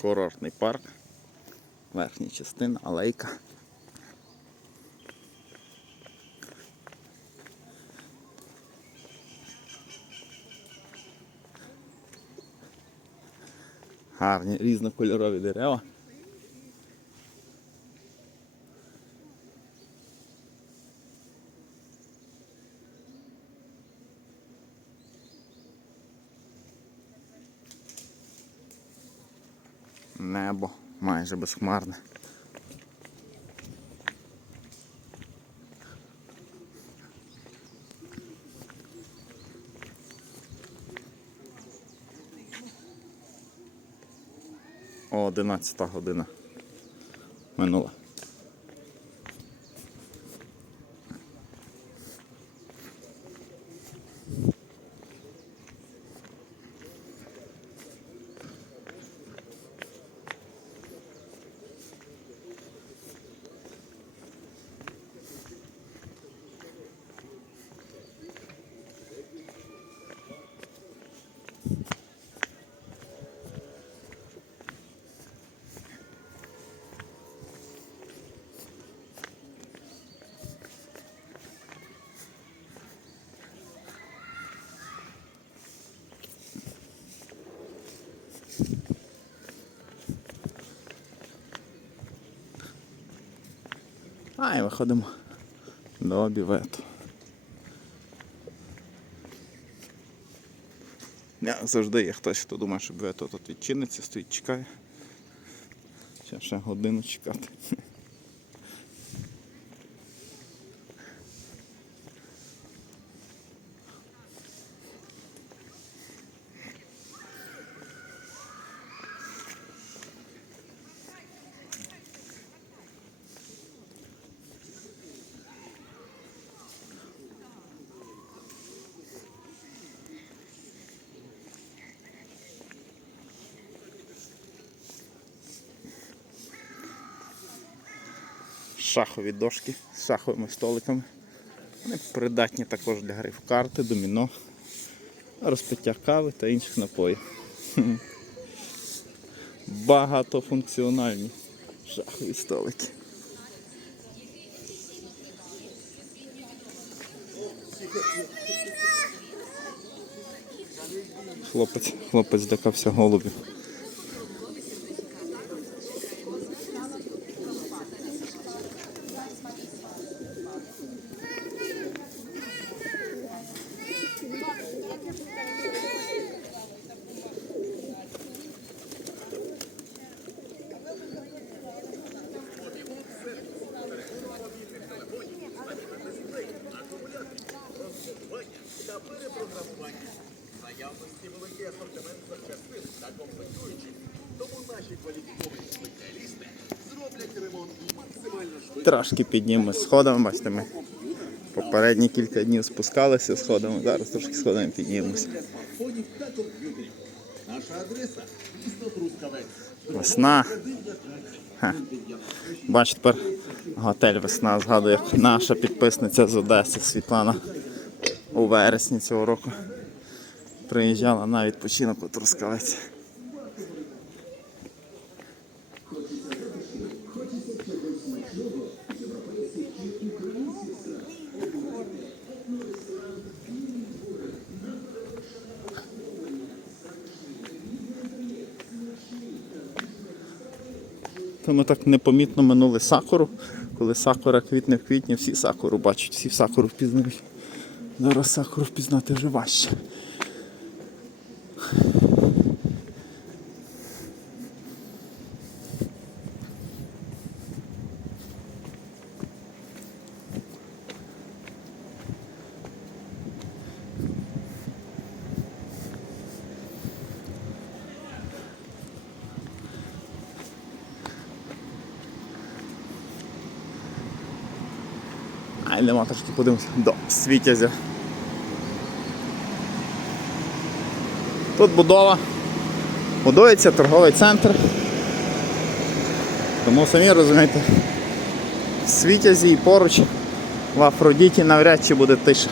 Курортний парк. Верхня частина, алейка. Гарні різнокольорові дерева. Небо майже безхмарне. О, 11 година. Минула. А, і виходимо до бівету. Я завжди є хтось, хто думає, що бівет тут відчиниться, стоїть, чекає. Ще ще годину чекати. Шахові дошки з шаховими столиками. Вони придатні також для гри в карти, доміно, розпиття кави та інших напоїв. Багатофункціональні шахові столики. Хлопець, хлопець докався голубів. Наявності великий асортимент запчастин та комплектуючих. Тому наші кваліфіковані спеціалісти зроблять ремонт максимально швидко. Трошки піднімемось сходами, бачите, ми попередні кілька днів спускалися сходами, зараз трошки сходами піднімемося. Наша адреса місто Трускавець. Весна. Ха. Бач, тепер готель весна згадую, як наша підписниця з Одеси Світлана у вересні цього року приїжджала на відпочинок у Трускавець. Ми так непомітно минули сакуру. Коли сакура квітне в квітні, всі сакуру бачать, всі сакуру впізнають. Зараз сакуру впізнати вже важче. А йдемо трошки подивимося до світязя. Тут будова. Будується торговий центр. Тому самі розумієте, в світязі і поруч в Афродіті навряд чи буде тиша.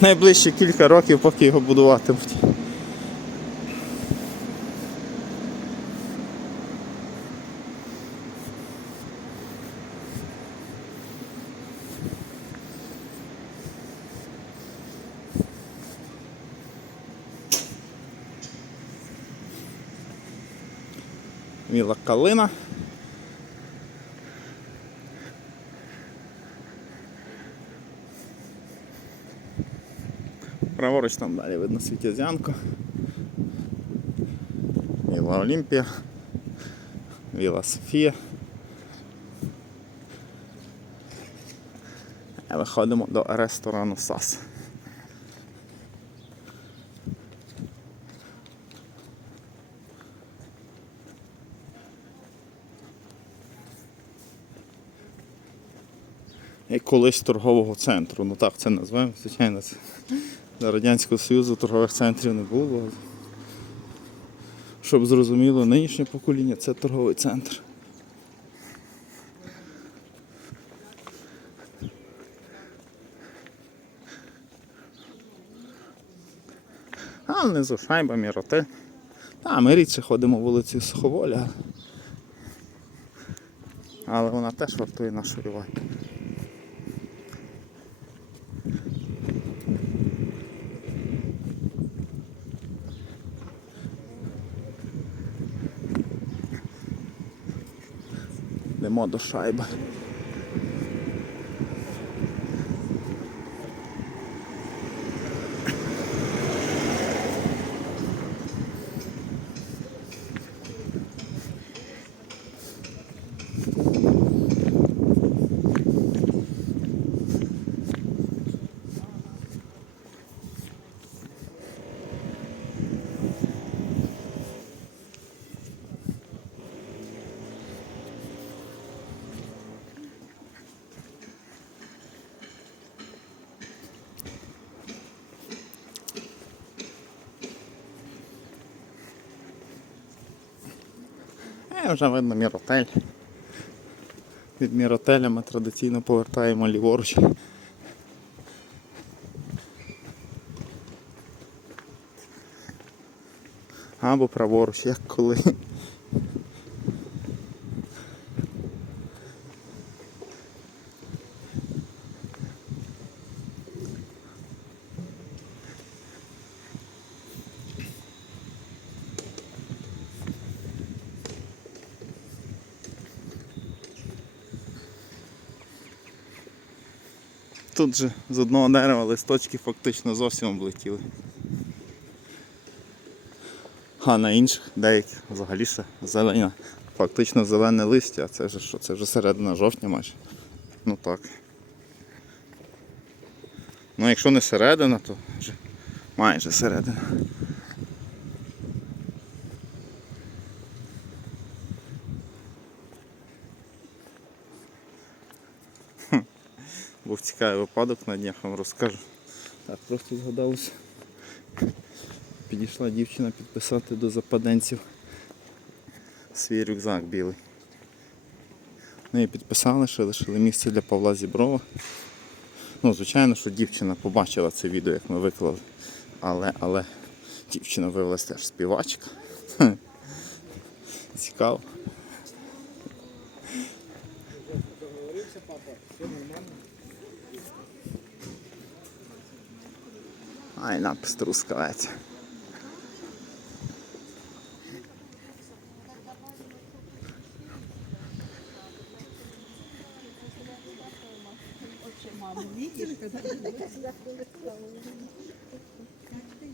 Найближчі кілька років, поки його будуватимуть. Віла Калина. Праворуч там далі видно світязянку. Віла Олімпія. Віла Софія. Виходимо до ресторану САС. Колись торгового центру. Ну так це називаємо, звичайно. Це за Радянського Союзу торгових центрів не було. Щоб зрозуміло, нинішнє покоління це торговий центр. А внизу шайба, міротель. Та, ми рідше ходимо вулицею Суховоля. Але вона теж вартує нашої уваги. Йдемо до Е, вже видно міротель. Від міротеля ми традиційно повертаємо ліворуч. Або праворуч, як коли. Тут же з одного дерева листочки фактично зовсім облетіли. А на інших деяких взагалі ще зелена. Фактично зелене листя, а це вже що? Це вже середина жовтня майже. Ну так. Ну якщо не середина, то вже майже середина. Був цікавий випадок на днях вам розкажу. Так, просто згадалося. Підійшла дівчина підписати до западенців свій рюкзак білий. Неї підписали, що лишили місце для Павла Зіброва. Ну, звичайно, що дівчина побачила це відео, як ми виклали. Але, але дівчина виявилася теж співачка. Цікаво. Ай, напис трускавець.